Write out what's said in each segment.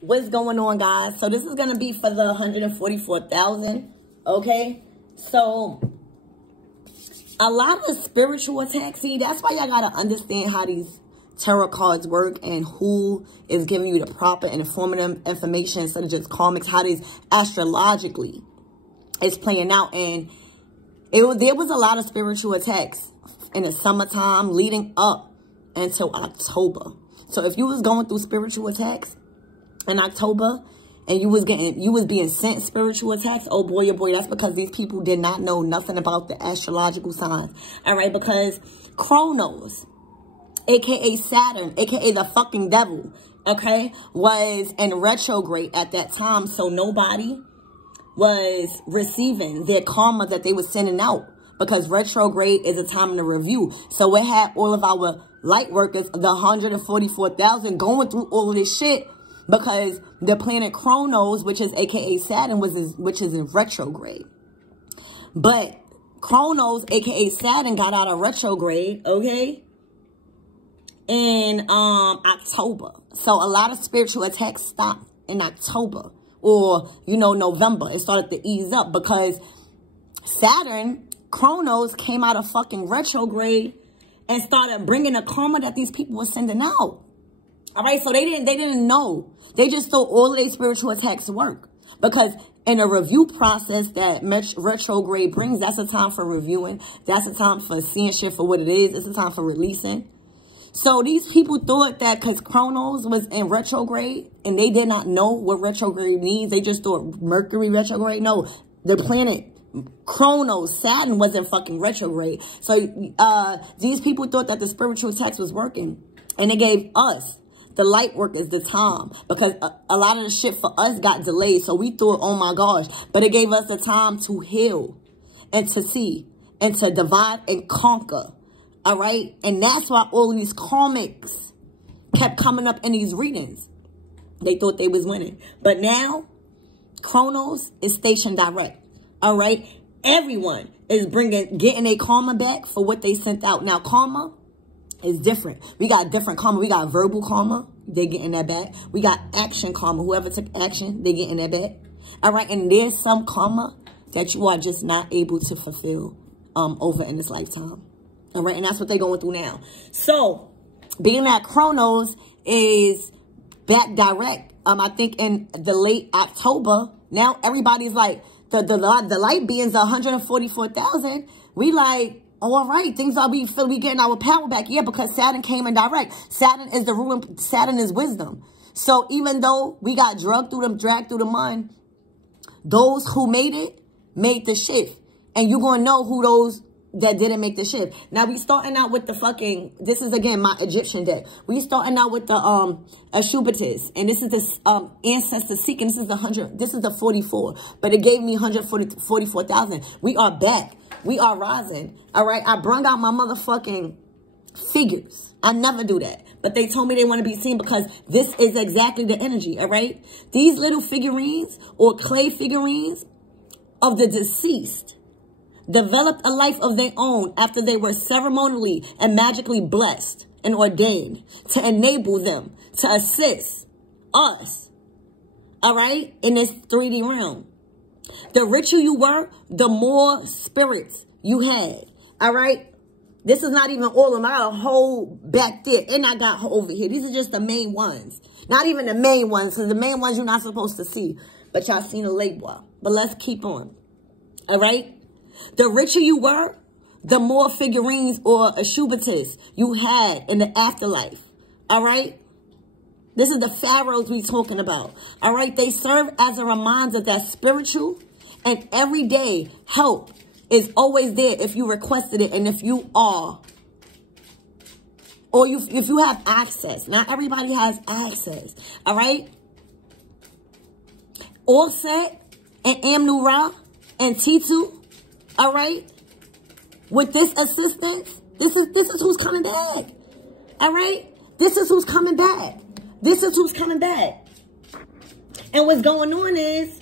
What's going on, guys? So this is going to be for the 144,000, okay? So a lot of spiritual attacks, see, that's why y'all got to understand how these tarot cards work and who is giving you the proper and informative information instead of just comics, how these astrologically is playing out. And there was a lot of spiritual attacks in the summertime leading up until October. So if you was going through spiritual attacks in October and you was being sent spiritual attacks, oh boy, that's because these people did not know nothing about the astrological signs. All right, because Chronos, aka Saturn, aka the fucking devil, okay, was in retrograde at that time. So nobody was receiving their karma that they were sending out, because retrograde is a time to review. So it had all of our light workers, the 144,000, going through all of this shit because the planet Chronos, which is aka Saturn, which is in retrograde. But Chronos, aka Saturn, got out of retrograde, okay, in October. So a lot of spiritual attacks stopped in October, or, you know, November. It started to ease up because Saturn, Chronos, came out of fucking retrograde and started bringing the karma that these people were sending out. All right, so they didn't know. They just thought all of their spiritual attacks work, because in a review process that retrograde brings, that's a time for reviewing. That's a time for seeing shit for what it is. It's a time for releasing. So these people thought that because Chronos was in retrograde and they did not know what retrograde means, they just thought Mercury retrograde. No, the planet Chronos, Saturn, was in fucking retrograde. So these people thought that the spiritual attacks was working, and they gave us, the light workers, the time, because a lot of the shit for us got delayed. So we thought, oh my gosh, but it gave us the time to heal and to see and to divide and conquer. All right. And that's why all these karmics kept coming up in these readings. They thought they was winning. But now Chronos is stationed direct. All right. Everyone is getting a karma back for what they sent out. Now, karma is different. We got different karma. We got verbal karma. They getting that back. We got action karma. Whoever took action, they getting that back. All right. And there's some karma that you are just not able to fulfill over in this lifetime. All right, and that's what they're going through now. So, being that Chronos is back direct, I think in the late October, now everybody's like, the light beings are 144,000. We like, oh, all right, things are we getting our power back. Yeah, because Saturn came in direct. Saturn is the ruling, Saturn is wisdom. So even though we got dragged through the mud, those who made it, made the shift. And you're going to know who those that didn't make the shift. Now we starting out with the fucking, this is again my Egyptian deck. We starting out with the Oshun, and this is the ancestor seeking. This is the 100. This is the 44, but it gave me 144,000. We are back. We are rising. All right. I brung out my motherfucking figures. I never do that, but they told me they want to be seen because this is exactly the energy. All right. These little figurines or clay figurines of the deceased developed a life of their own after they were ceremonially and magically blessed and ordained to enable them to assist us, all right, in this 3D realm. The richer you were, the more spirits you had, all right? This is not even all of them. I got a whole back there, and I got over here. These are just the main ones. Not even the main ones, because the main ones you're not supposed to see, but y'all seen a label. But let's keep on, all right? The richer you were, the more figurines or Oshun you had in the afterlife. All right? This is the pharaohs we talking about. All right? They serve as a reminder that spiritual and everyday help is always there if you requested it and if you are. Or if you have access. Not everybody has access. All right? Offset and Amnu-Ra and T2. All right, with this assistance, this is who's coming back. All right, this is who's coming back. This is who's coming back. And what's going on is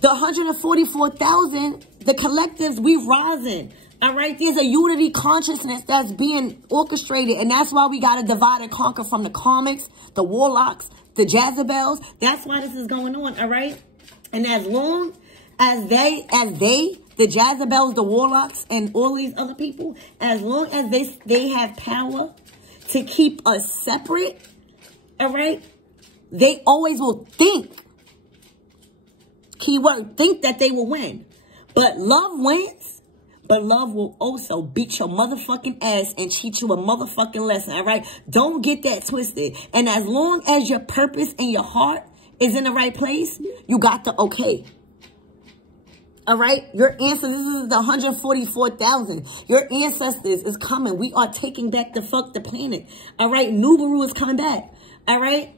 the 144,000, the collectives, we rising. All right, there's a unity consciousness that's being orchestrated, and that's why we got to divide and conquer from the karmics, the warlocks, the Jezebels. That's why this is going on, all right? And as long as they, the Jezebels, the warlocks, and all these other people, as long as they have power to keep us separate, all right, they always will think, keyword, think that they will win. But love wins. But love will also beat your motherfucking ass and teach you a motherfucking lesson, all right? Don't get that twisted. And as long as your purpose and your heart is in the right place, you got the okay. All right? Your ancestors, this is the 144,000. Your ancestors is coming. We are taking back the planet. All right? Nubaru is coming back. All right?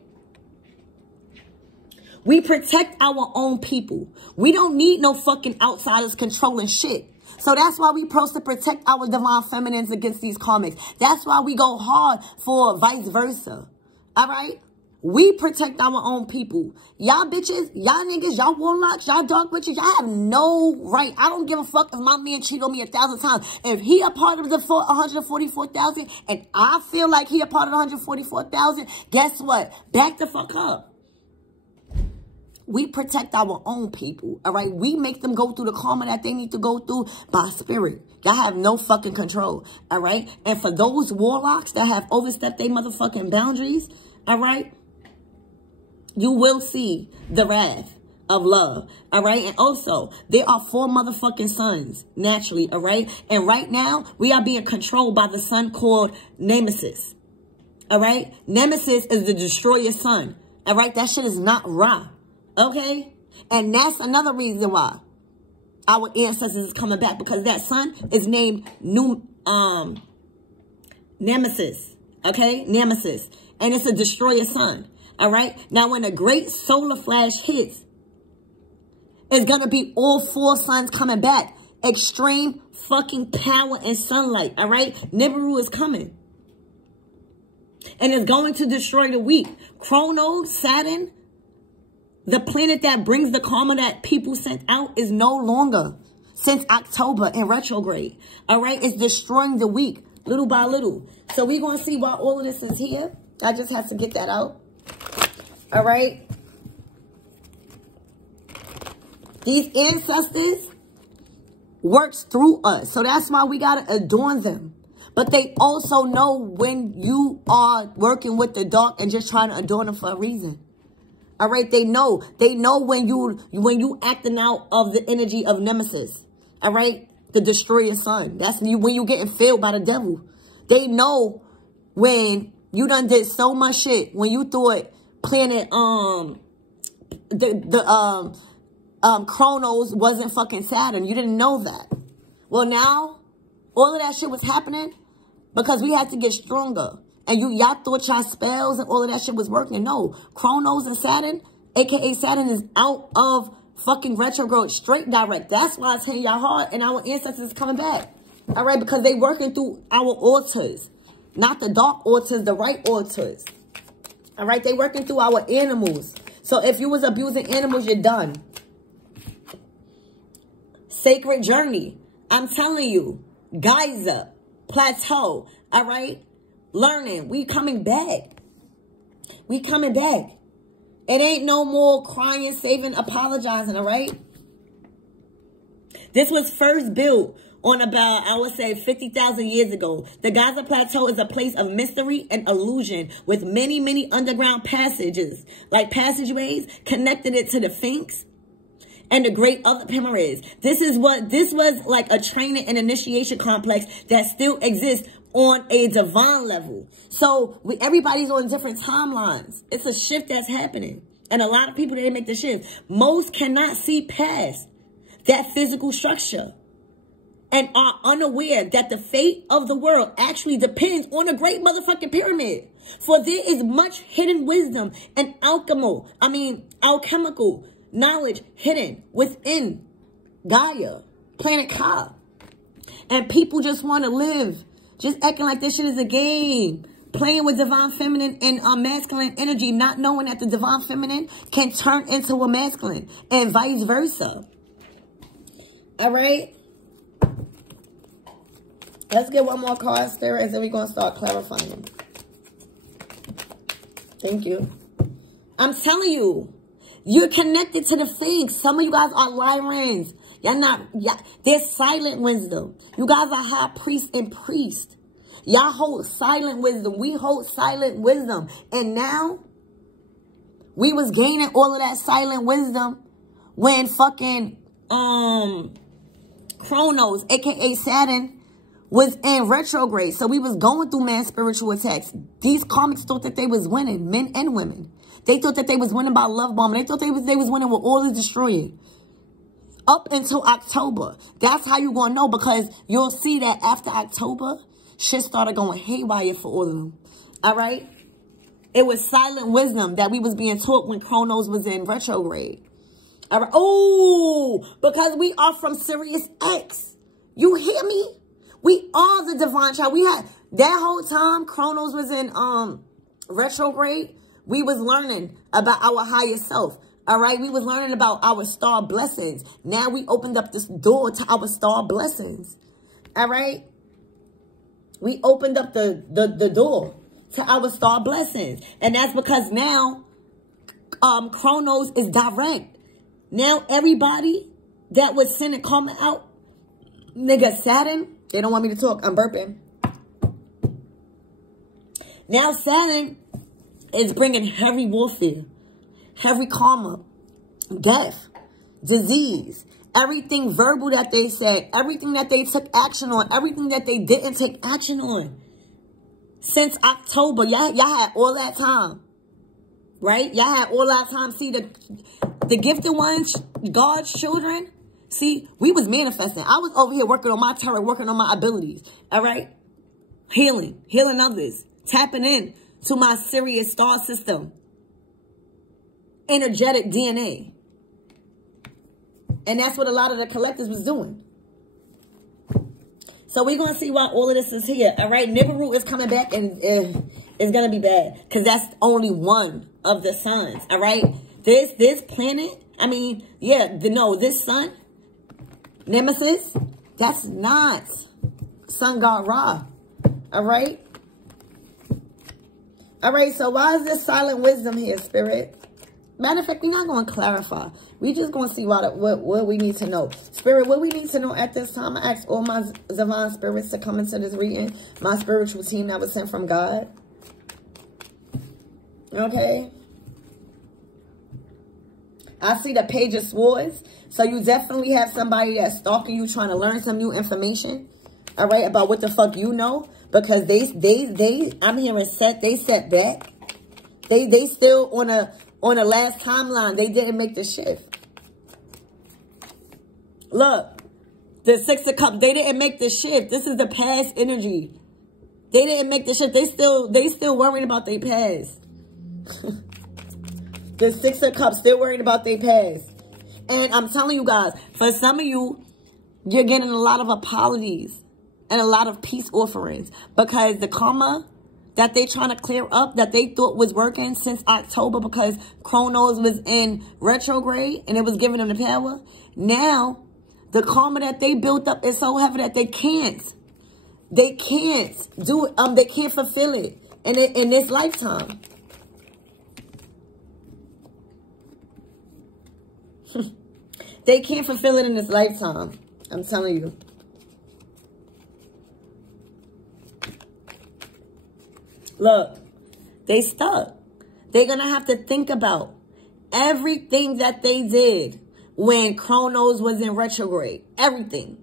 We protect our own people. We don't need no fucking outsiders controlling shit. So that's why we supposed to protect our divine feminines against these karmics. That's why we go hard for vice versa. All right? We protect our own people. Y'all bitches, y'all niggas, y'all warlocks, y'all dark witches, y'all have no right. I don't give a fuck if my man cheated on me 1,000 times. If he a part of the 144,000 and I feel like he a part of the 144,000, guess what? Back the fuck up. We protect our own people, all right? We make them go through the karma that they need to go through by spirit. Y'all have no fucking control, all right? And for those warlocks that have overstepped their motherfucking boundaries, all right, you will see the wrath of love, all right? And also, there are 4 motherfucking suns, naturally, all right? And right now, we are being controlled by the sun called Nemesis, all right? Nemesis is the destroyer sun, all right? That shit is not Ra. Okay? And that's another reason why our ancestors is coming back, because that sun is named Nemesis. Okay? Nemesis. And it's a destroyer sun. All right? Now, when a great solar flash hits, it's going to be all 4 suns coming back. Extreme fucking power and sunlight. All right? Nibiru is coming. And it's going to destroy the weak. Chronos, Saturn, the planet that brings the karma that people sent out, is no longer since October in retrograde. All right? It's destroying the weak little by little. So we're going to see why all of this is here. I just have to get that out. All right? These ancestors works through us. So that's why we got to adorn them. But they also know when you are working with the dark and just trying to adorn them for a reason. All right, they know when you acting out of the energy of Nemesis. All right, the destroyer sun. That's when you getting filled by the devil. They know when you done did so much shit. When you thought planet Chronos wasn't fucking Saturn. You didn't know that. Well, now all of that shit was happening because we had to get stronger. And y'all thought y'all spells and all of that shit was working. No, Chronos and Saturn, aka Saturn, is out of fucking retrograde, straight direct. That's why it's hitting y'all hard, and our ancestors is coming back. All right, because they working through our altars, not the dark altars, the right altars. All right, they working through our animals. So if you was abusing animals, you're done. Sacred journey. I'm telling you, geyser, plateau. All right. Learning. We coming back. We coming back. It ain't no more crying, saving, apologizing, all right? This was first built on about, I would say, 50,000 years ago. The Gaza Plateau is a place of mystery and illusion with many, many underground passages, like passageways, connected it to the Sphinx and the great other pyramids. This was like a training and initiation complex that still exists on a divine level. So everybody's on different timelines. It's a shift that's happening. And a lot of people, they make the shift. Most cannot see past that physical structure and are unaware that the fate of the world actually depends on a great motherfucking pyramid. For there is much hidden wisdom and alchemical knowledge hidden within Gaia, planet Ka. And people just want to live just acting like this shit is a game. Playing with divine feminine and masculine energy, not knowing that the divine feminine can turn into a masculine and vice versa. All right? Let's get one more card, Spirit, and then we're going to start clarifying. Thank you. I'm telling you, you're connected to the things. Some of you guys are Lyrans. Y'all not, there's silent wisdom. You guys are high priest and priest. Y'all hold silent wisdom. We hold silent wisdom. And now, we was gaining all of that silent wisdom when fucking, Chronos, aka Saturn, was in retrograde. So we was going through mad spiritual attacks. These karmics thought that they was winning, men and women. They thought that they was winning by love bombing. They thought they was winning with all the destroying. Up until October. That's how you gonna know, because you'll see that after October, shit started going haywire for all of them. All right? It was silent wisdom that we was being taught when Chronos was in retrograde. All right. Oh, because we are from Sirius X. You hear me? We are the divine child. We had that whole time Chronos was in retrograde. We was learning about our higher self. All right. We was learning about our star blessings. Now we opened up this door to our star blessings. All right. We opened up the door to our star blessings. And that's because now Chronos is direct. Now everybody that was sending karma out, nigga, Saturn, they don't want me to talk. I'm burping. Now Saturn is bringing heavy warfare, heavy karma, death, disease, everything verbal that they said, everything that they took action on, everything that they didn't take action on. Since October, y'all had all that time, right? Y'all had all that time. See, the gifted ones, God's children, see, we was manifesting. I was over here working on my tarot, working on my abilities, all right? Healing others, tapping in to my Sirius star system, energetic DNA. And that's what a lot of the collectors was doing. So we're going to see why all of this is here, all right? Nibiru is coming back, and it's going to be bad, because that's only one of the suns, all right? This planet, I mean, yeah, this sun, Nemesis, that's not Sun God Ra. All right? All right, so why is this silent wisdom here, Spirit? Matter of fact, we're not going to clarify. We're just going to see what we need to know. Spirit, what we need to know at this time, I ask all my divine spirits to come into this reading. My spiritual team that was sent from God. Okay? I see the Page of Swords. So you definitely have somebody that's stalking you, trying to learn some new information. All right, about what the fuck you know. Because I'm hearing they set back. They still on a last timeline. They didn't make the shift. Look, the Six of Cups, they didn't make the shift. This is the past energy. They didn't make the shift. They still worrying about their past. The Six of Cups, still worrying about their past. And I'm telling you guys, for some of you, you're getting a lot of apologies and a lot of peace offerings, because the karma that they trying to clear up, that they thought was working since October, because Chronos was in retrograde and it was giving them the power. Now, the karma that they built up is so heavy that they can't do it. They can't fulfill it in this lifetime. They can't fulfill it in this lifetime. I'm telling you. Look, they stuck. They're going to have to think about everything that they did when Chronos was in retrograde. Everything.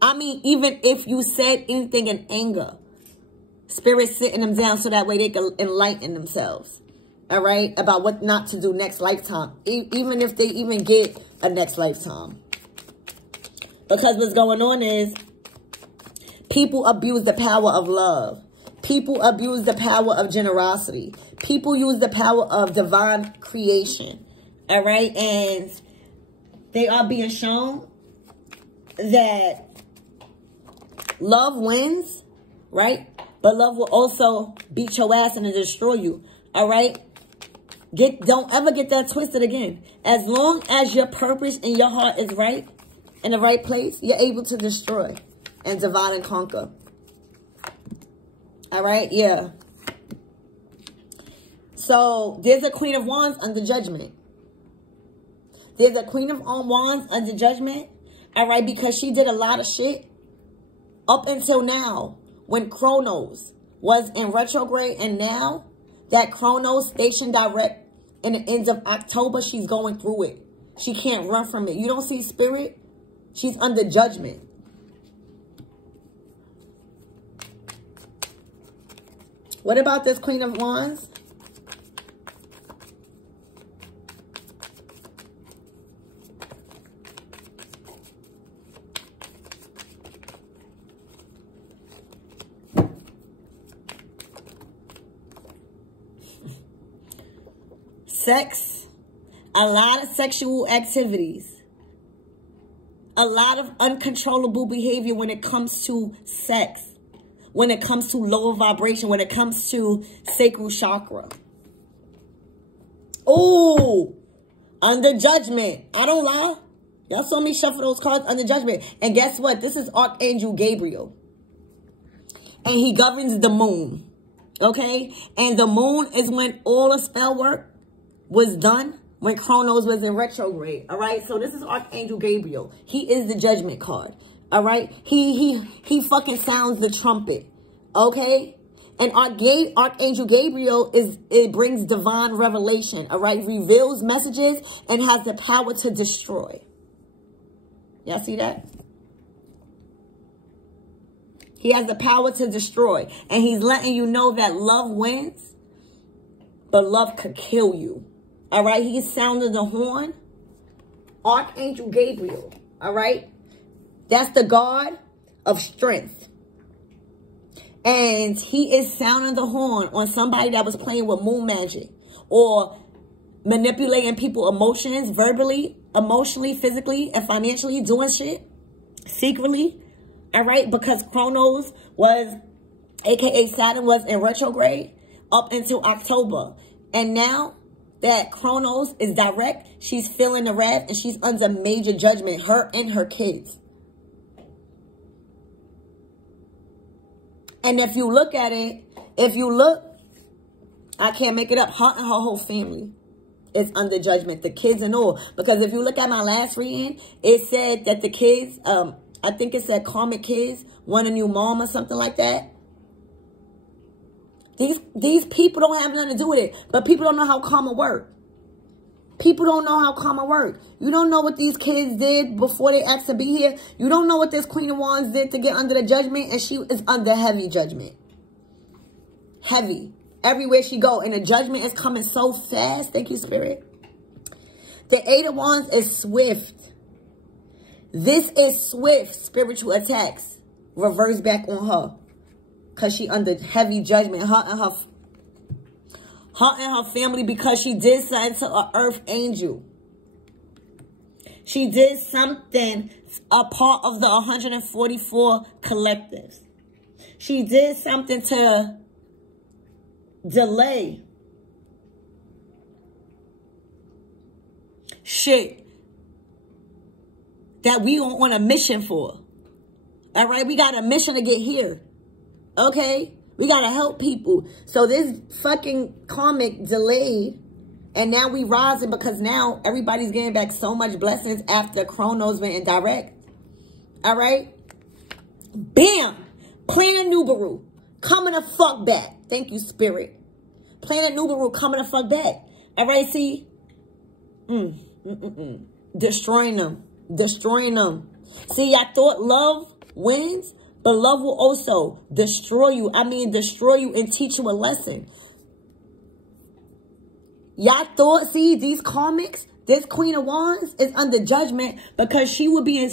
I mean, even if you said anything in anger, Spirit's sitting them down so that way they can enlighten themselves. All right? About what not to do next lifetime. Even if they even get a next lifetime. Because what's going on is people abuse the power of love. People abuse the power of generosity. People use the power of divine creation. All right? And they are being shown that love wins, right? But love will also beat your ass and destroy you. All right? Don't ever get that twisted again. As long as your purpose and your heart is right, in the right place, you're able to destroy. and divide and conquer. All right, yeah. So there's a Queen of Wands under judgment. There's a Queen of Wands under judgment. All right, because she did a lot of shit up until now when Chronos was in retrograde, and now that Chronos stationed direct in the end of October, she's going through it. She can't run from it. You don't see Spirit? She's under judgment. What about this Queen of Wands? Sex, a lot of sexual activities, a lot of uncontrollable behavior when it comes to sex, when it comes to lower vibration, when it comes to sacral chakra. Oh, under judgment. I don't lie. Y'all saw me shuffle those cards under judgment. And guess what? This is Archangel Gabriel. And he governs the moon. Okay? And the moon is when all the spell work was done, when Chronos was in retrograde. All right? So this is Archangel Gabriel. He is the judgment card. All right? He fucking sounds the trumpet. Okay? And Archangel Gabriel it brings divine revelation. All right? Reveals messages and has the power to destroy. Y'all see that? He has the power to destroy. And he's letting you know that love wins, but love could kill you. All right? He's sounding the horn. Archangel Gabriel. All right? That's the god of strength. And he is sounding the horn on somebody that was playing with moon magic or manipulating people's emotions verbally, emotionally, physically, and financially, doing shit secretly. All right? Because Chronos was, aka Saturn, was in retrograde up until October. And now that Chronos is direct, she's feeling the wrath and she's under major judgment, her and her kids. And if you look at it, I can't make it up, her and her whole family is under judgment, the kids and all. Because if you look at my last reading, it said that the kids, I think it said karmic kids want a new mom or something like that. These people don't have nothing to do with it. But people don't know how karma works. People don't know how karma works. You don't know what these kids did before they asked to be here. You don't know what this Queen of Wands did to get under the judgment. And she is under heavy judgment. Heavy. Everywhere she go. And the judgment is coming so fast. Thank you, Spirit. The Eight of Wands is swift. This is swift spiritual attacks. Reverse back on her. Because she under heavy judgment. Her and her family, because she did something to an earth angel. She did something, a part of the 144 collectives. She did something to delay shit that we on a mission for. All right? We got a mission to get here. Okay? We got to help people. So this fucking karmic delayed. And now we rising because now everybody's getting back so much blessings after Chronos went in direct. All right? Bam! Planet Nubaru coming the fuck back. Thank you, Spirit. Planet Nubaru coming the fuck back. All right, see? Destroying them. Destroying them. See, I thought love wins. But love will also destroy you. I mean, destroy you and teach you a lesson. Y'all thought, see, these karmics, this Queen of Wands is under judgment because she was being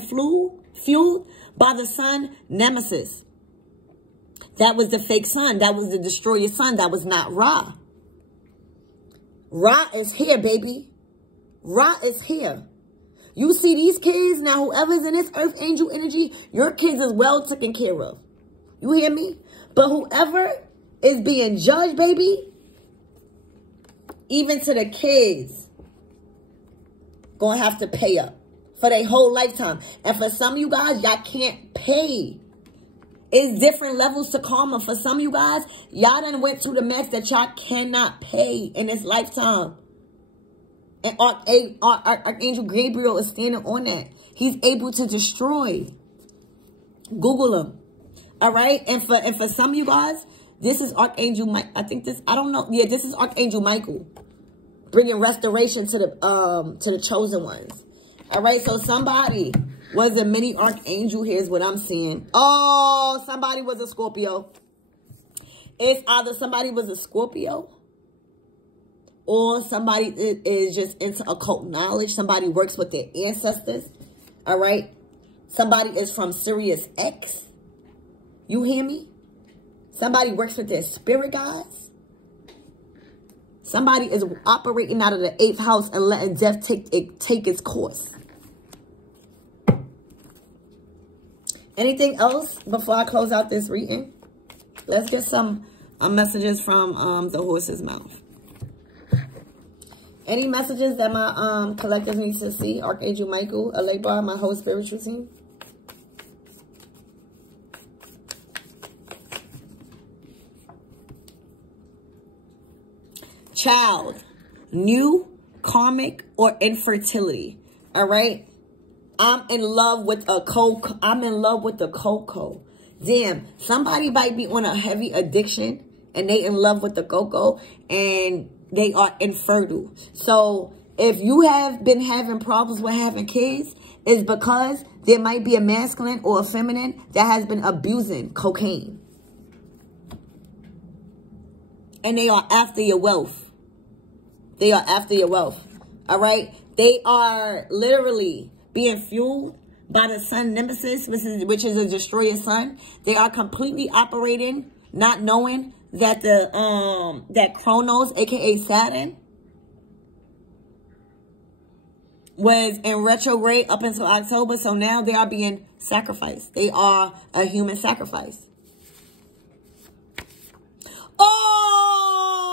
fueled by the sun Nemesis. That was the fake sun. That was the destroyer sun. That was not Ra. Ra is here, baby. Ra is here. You see these kids, now whoever's in this earth angel energy, your kids is well taken care of. You hear me? But whoever is being judged, baby, even to the kids, gonna have to pay up for their whole lifetime. And for some of you guys, y'all can't pay. It's different levels to karma. For some of you guys, y'all done went to the max that y'all cannot pay in this lifetime. And Archangel Gabriel is standing on that. He's able to destroy. Google him. All right? And for some of you guys, this is Archangel Michael. I think this, I don't know. Yeah, this is Archangel Michael. Bringing restoration to the chosen ones. All right? So somebody was a mini archangel. Here's what I'm seeing. Oh, somebody was a Scorpio. It's either somebody was a Scorpio or somebody is just into occult knowledge. Somebody works with their ancestors. All right? Somebody is from Sirius X. You hear me? Somebody works with their spirit guides. Somebody is operating out of the 8th house and letting death take its course. Anything else before I close out this reading? Let's get some messages from the horse's mouth. Any messages that my collectors need to see? Archangel Michael, Aleba, my whole spiritual team. Child, new, karmic, or infertility. All right? I'm in love with a cocoa. I'm in love with the cocoa. Damn, somebody might be on a heavy addiction and they in love with the cocoa and they are infertile. So if you have been having problems with having kids, it's because there might be a masculine or a feminine that has been abusing cocaine. And they are after your wealth. They are after your wealth. All right? They are literally being fueled by the sun nemesis, which is a destroyer sun. They are completely operating, not knowing that that Chronos, aka Saturn, was in retrograde up until October. So now they are being sacrificed. They are a human sacrifice. Oh!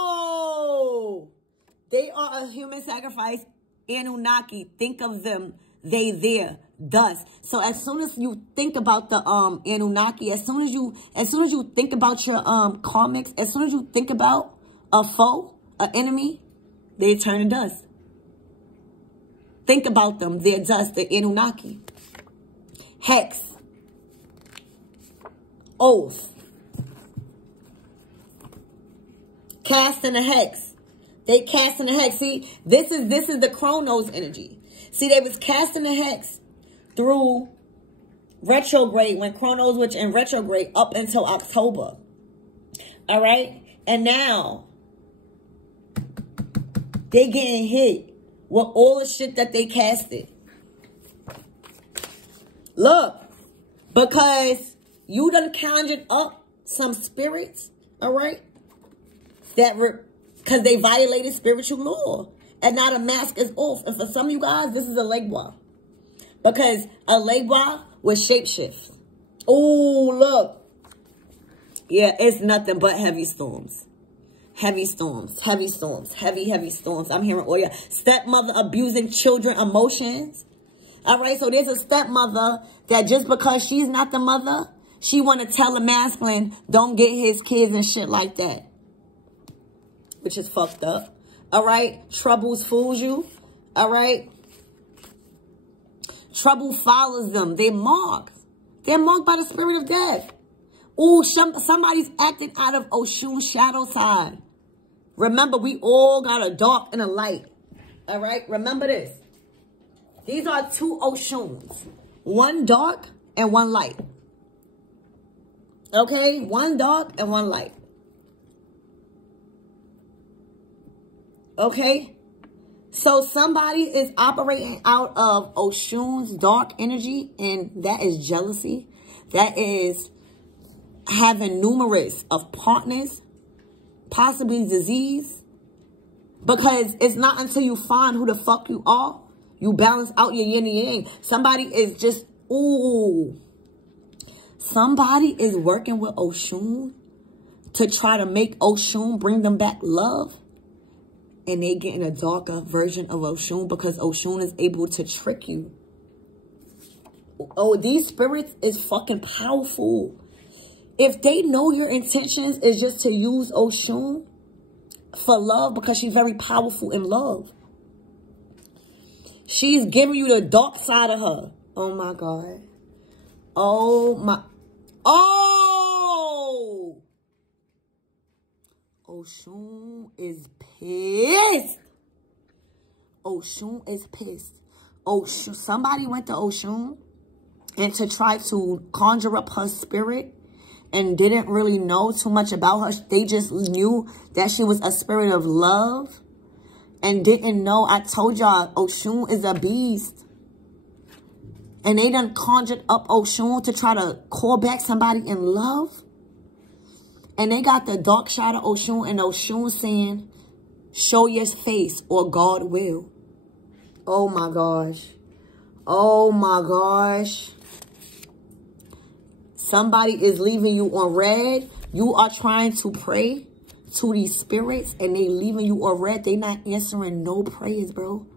They are a human sacrifice. Anunnaki. Think of them. They there. Thus. So as soon as you think about the Anunnaki, as soon as you think about your karmics, as soon as you think about a foe, an enemy, they turn to dust. Think about them. They're dust. The Anunnaki. Hex. Oath. Casting a hex. They casting a hex. See, this is the Chronos energy. See, they was casting a hex through retrograde when Chronos was in retrograde up until October. All right? And now they getting hit with all the shit that they casted. Look, because you done conjured up some spirits, all right? Because they violated spiritual law. And now the mask is off. And for some of you guys, this is a legua. Because a legua was shapeshift. Oh, look. Yeah, it's nothing but heavy storms. Heavy storms. Heavy storms. Heavy storms. I'm hearing all your stepmother abusing children emotions. All right, so there's a stepmother that just because she's not the mother, she want to tell a masculine, don't get his kids and shit like that. Which is fucked up. All right? Troubles fools you. All right? Trouble follows them. They're marked. They're marked by the spirit of death. Ooh, somebody's acting out of Oshun's shadow side. Remember, we all got a dark and a light. All right? Remember this. These are two Oshuns. One dark and one light. Okay? One dark and one light. Okay? So somebody is operating out of Oshun's dark energy, and that is jealousy. That is having numerous of partners, possibly disease. Because it's not until you find who the fuck you are, you balance out your yin and yang. Somebody is just, ooh. Somebody is working with Oshun to try to make Oshun bring them back love. And they getting a darker version of Oshun because Oshun is able to trick you. Oh, these spirits is fucking powerful. If they know your intentions is just to use Oshun for love, because she's very powerful in love. She's giving you the dark side of her. Oh my God. Oh my. Oh! Oshun is pissed. Oshun is pissed. Oshun. Somebody went to Oshun and to try to conjure up her spirit and didn't really know too much about her. They just knew that she was a spirit of love and didn't know. I told y'all, Oshun is a beast. And they done conjured up Oshun to try to call back somebody in love. And they got the dark side of Oshun, and Oshun saying, show your face or God will. Oh my gosh. Oh my gosh. Somebody is leaving you on red. You are trying to pray to these spirits and they leaving you on red. They not answering no prayers, bro.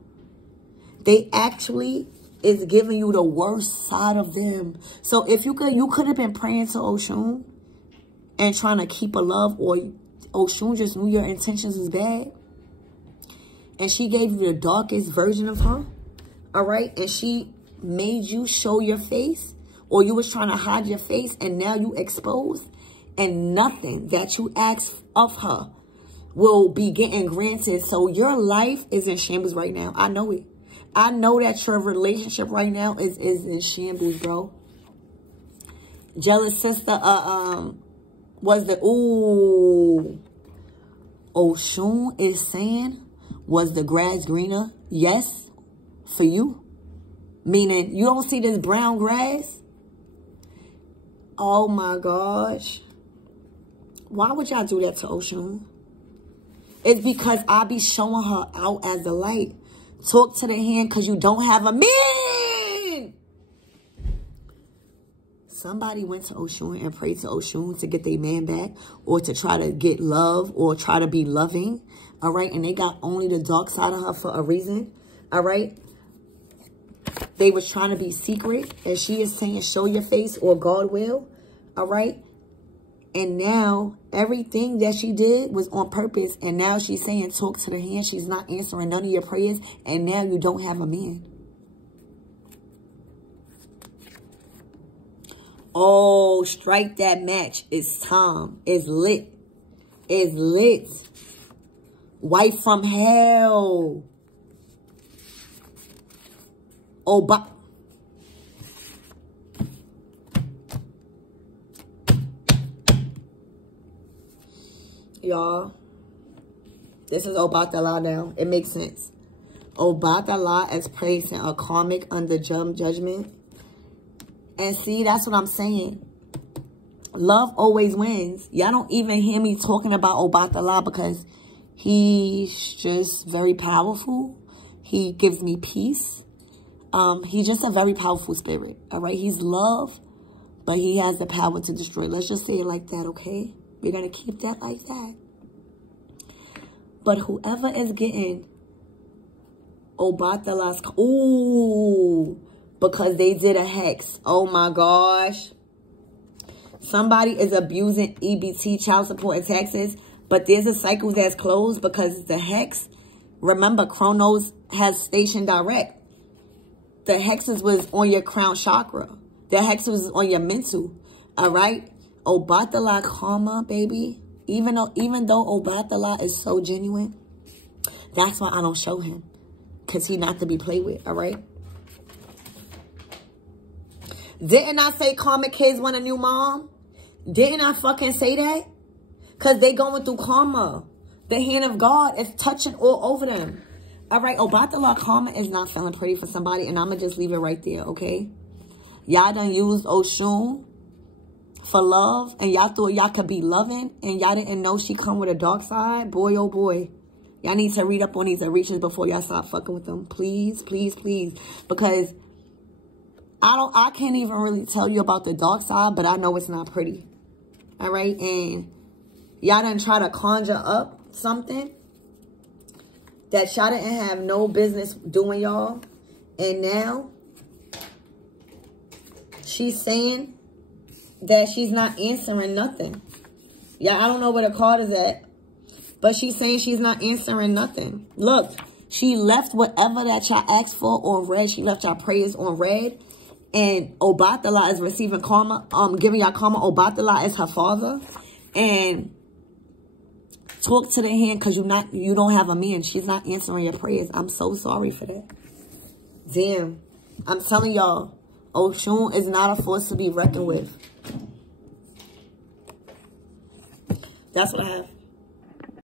They actually is giving you the worst side of them. So if you could have been praying to Oshun and trying to keep a love, or Oshun just knew your intentions is bad and she gave you the darkest version of her, all right? And she made you show your face, or you was trying to hide your face and now you exposed, and nothing that you asked of her will be getting granted. So your life is in shambles right now. I know it. I know that your relationship right now is in shambles, bro. Jealous sister, was the, ooh. Oshun is saying, was the grass greener? Yes, for you. Meaning, you don't see this brown grass? Oh my gosh. Why would y'all do that to Oshun? It's because I be showing her out as the light. Talk to the hand because you don't have a man. Somebody went to Oshun and prayed to Oshun to get their man back, or to try to get love, or try to be loving. All right. And they got only the dark side of her for a reason. All right. They was trying to be secret. And she is saying, show your face or God will. All right. And now everything that she did was on purpose. And now she's saying, talk to the hand. She's not answering none of your prayers. And now you don't have a man. Oh, strike that match. It's time. It's lit. It's lit. Wife from hell. Y'all, this is Obatala now. It makes sense. Obatala is placing a karmic under judgment. And see, that's what I'm saying. Love always wins. Y'all don't even hear me talking about Obatala because he's just very powerful. He gives me peace. He's just a very powerful spirit. All right. He's love, but he has the power to destroy. Let's just say it like that. Okay. We're going to keep that like that. But whoever is getting Obatala's, ooh, because they did a hex. Oh my gosh. Somebody is abusing EBT, child support, and taxes. But there's a cycle that's closed because the hex. Remember, Chronos has station direct. The hexes was on your crown chakra. The hexes was on your mental. All right. Obatala karma, baby. Even though Obatala is so genuine, that's why I don't show him. Because he not to be played with. All right. Didn't I say karma kids want a new mom? Didn't I fucking say that? Because they going through karma. The hand of God is touching all over them. All right, Obatala karma is not feeling pretty for somebody. And I'm going to just leave it right there, okay? Y'all done used Oshun for love. And y'all thought y'all could be loving. And y'all didn't know she come with a dark side. Boy, oh boy. Y'all need to read up on these reaches before y'all start fucking with them. Please, please, please. Because I can't even really tell you about the dark side, but I know it's not pretty. All right? And y'all done try to conjure up something that y'all didn't have no business doing, y'all. And now she's saying that she's not answering nothing. Yeah, I don't know where the card is at. But she's saying she's not answering nothing. Look, she left whatever that y'all asked for on red. She left y'all prayers on red. And Obatala is receiving karma, giving y'all karma. Obatala is her father. And talk to the hand because you don't have a man. She's not answering your prayers. I'm so sorry for that. Damn. I'm telling y'all, Oshun is not a force to be reckoned with. That's what I have.